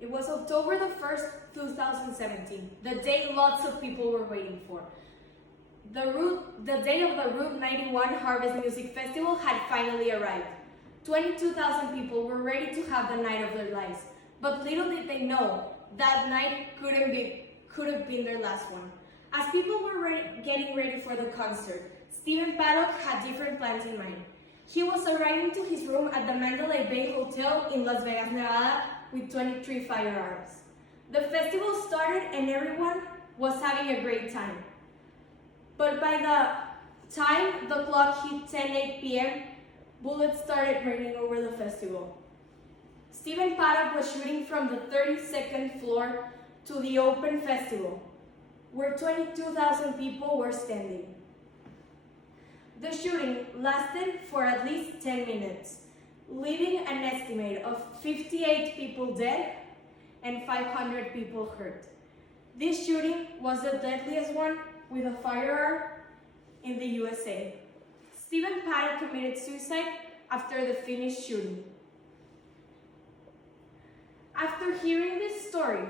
It was October the 1st, 2017, the day lots of people were waiting for. The day of the Route 91 Harvest Music Festival had finally arrived. 22,000 people were ready to have the night of their lives, but little did they know that night could have been their last one. As people were getting ready for the concert, Stephen Paddock had different plans in mind. He was arriving to his room at the Mandalay Bay Hotel in Las Vegas, Nevada, with 23 firearms. The festival started and everyone was having a great time. But by the time the clock hit 10:08 p.m., bullets started raining over the festival. Stephen Paddock was shooting from the 32nd floor to the open festival, where 22,000 people were standing. The shooting lasted for at least 10 minutes, leaving an estimate of 58 people dead and 500 people hurt. This shooting was the deadliest one with a firearm in the USA. Stephen Paddock committed suicide after the finished shooting. After hearing this story,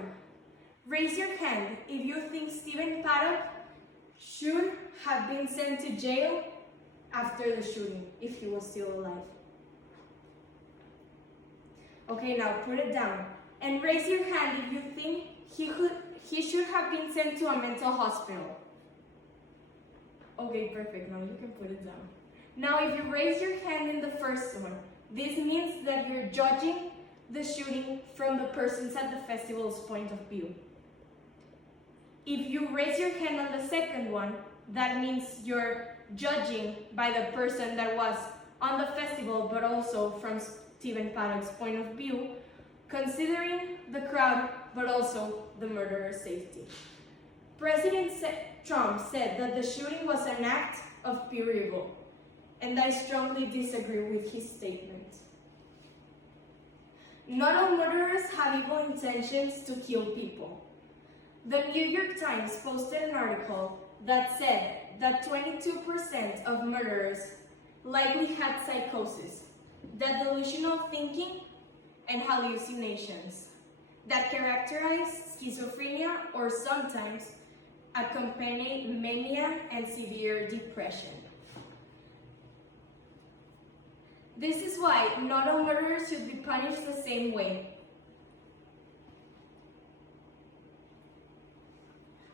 raise your hand if you think Stephen Paddock should have been sent to jail after the shooting, if he was still alive. Okay, now put it down. And raise your hand if you think he should have been sent to a mental hospital. Okay, perfect. Now you can put it down. Now, if you raise your hand in the first one, this means that you're judging the shooting from the persons at the festival's point of view. If you raise your hand on the second one, that means you're judging by the person that was on the festival, but also from Stephen Paddock's point of view, considering the crowd, but also the murderer's safety. President Trump said that the shooting was an act of pure evil, and I strongly disagree with his statement. Not all murderers have evil intentions to kill people. The New York Times posted an article that said that 22% of murderers likely had psychosis, that delusional thinking, and hallucinations that characterize schizophrenia or sometimes accompany mania and severe depression. This is why not all murderers should be punished the same way.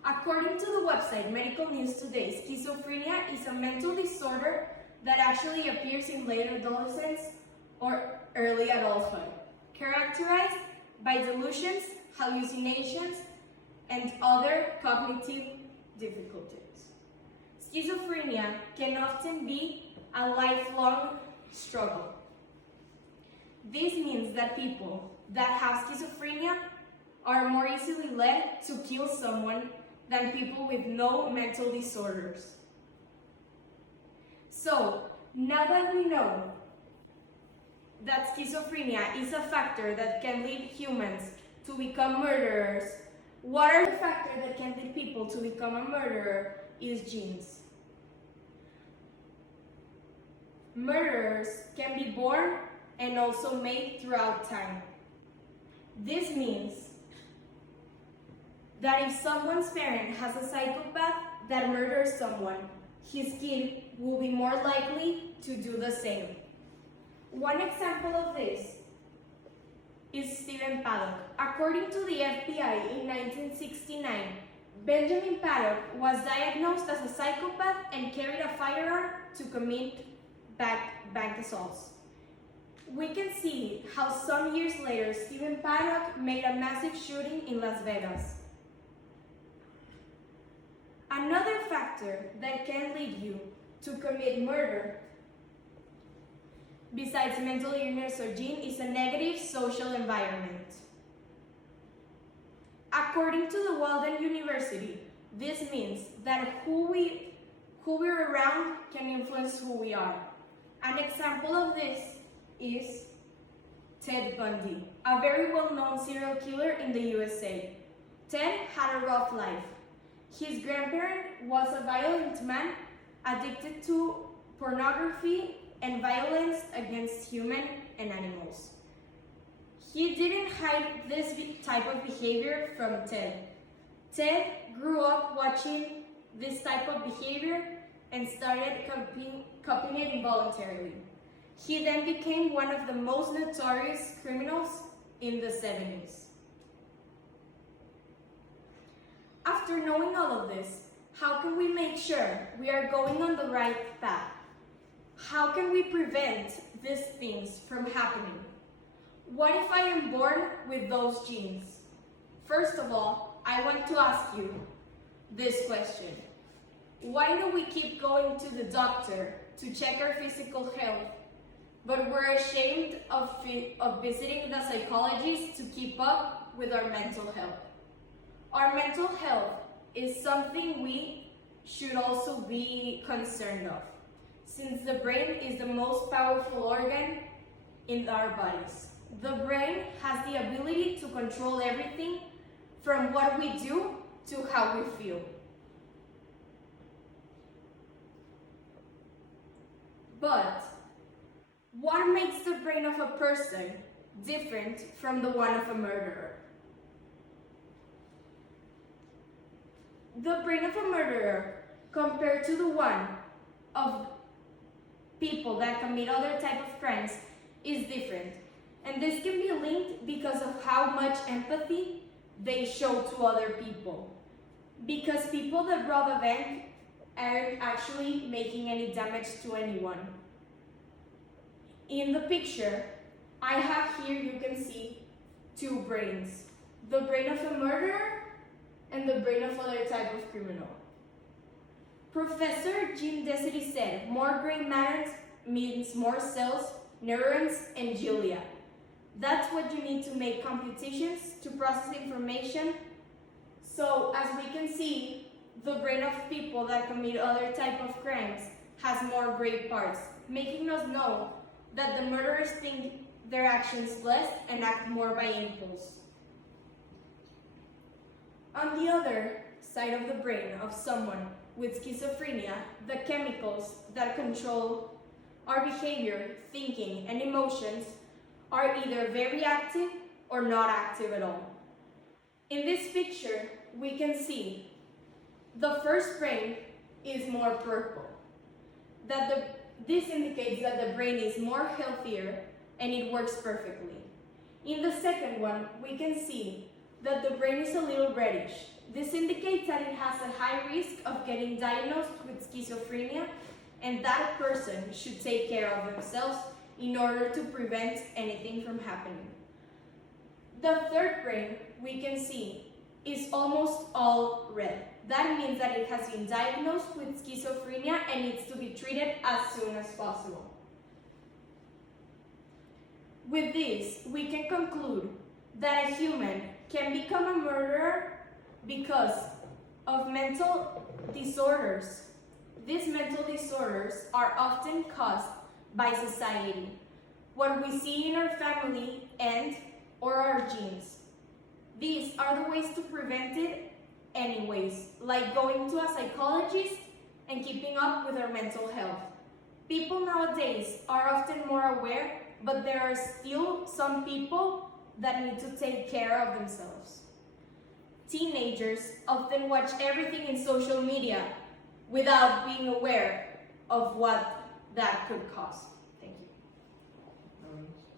According to the website Medical News Today, schizophrenia is a mental disorder that actually appears in late adolescence or early adulthood, characterized by delusions, hallucinations, and other cognitive difficulties. Schizophrenia can often be a lifelong struggle. This means that people that have schizophrenia are more easily led to kill someone than people with no mental disorders. So, now that we know that schizophrenia is a factor that can lead humans to become murderers, what are the factors that can lead people to become a murderer is genes. Murderers can be born and also made throughout time. This means that if someone's parent has a psychopath that murders someone, his kid will be more likely to do the same. One example of this is Stephen Paddock. According to the FBI in 1969, Benjamin Paddock was diagnosed as a psychopath and carried a firearm to commit bank assaults. We can see how some years later, Stephen Paddock made a massive shooting in Las Vegas. Another factor that can lead you to commit murder, besides mental illness or gene, is a negative social environment. According to the Walden University, this means that who we're around can influence who we are. An example of this is Ted Bundy, a very well-known serial killer in the USA. Ted had a rough life. His grandparent was a violent man addicted to pornography and violence against humans and animals. He didn't hide this type of behavior from Ted. Ted grew up watching this type of behavior and started copying it involuntarily. He then became one of the most notorious criminals in the 70s. After knowing all of this, how can we make sure we are going on the right path? How can we prevent these things from happening? What if I am born with those genes? First of all, I want to ask you this question. Why do we keep going to the doctor to check our physical health, but we're ashamed of visiting the psychologist to keep up with our mental health? Our mental health is something we should also be concerned of, since the brain is the most powerful organ in our bodies. The brain has the ability to control everything from what we do to how we feel. But what makes the brain of a person different from the one of a murderer? The brain of a murderer, compared to the one of people that commit other type of crimes, is different. And this can be linked because of how much empathy they show to other people. Because people that rob a bank aren't actually making any damage to anyone. In the picture, I have here, you can see two brains. The brain of a murderer and the brain of other type of criminal. Professor Jim Desity said, more gray matter means more cells, neurons, and glia. That's what you need to make computations to process information. So as we can see, the brain of people that commit other type of crimes has more gray parts, making us know that the murderers think their actions less and act more by impulse. On the other side of the brain of someone with schizophrenia, the chemicals that control our behavior, thinking, and emotions are either very active or not active at all. In this picture, we can see the first brain is more purple. This indicates that the brain is more healthier and it works perfectly. In the second one, we can see that the brain is a little reddish. This indicates that it has a high risk of getting diagnosed with schizophrenia, and that person should take care of themselves in order to prevent anything from happening. The third brain, we can see, is almost all red. That means that it has been diagnosed with schizophrenia and needs to be treated as soon as possible. With this, we can conclude that a human can become a murderer because of mental disorders. These mental disorders are often caused by society, what we see in our family and/or our genes. These are the ways to prevent it anyways, like going to a psychologist and keeping up with our mental health. People nowadays are often more aware, but there are still some people that need to take care of themselves. Teenagers often watch everything in social media without being aware of what that could cause.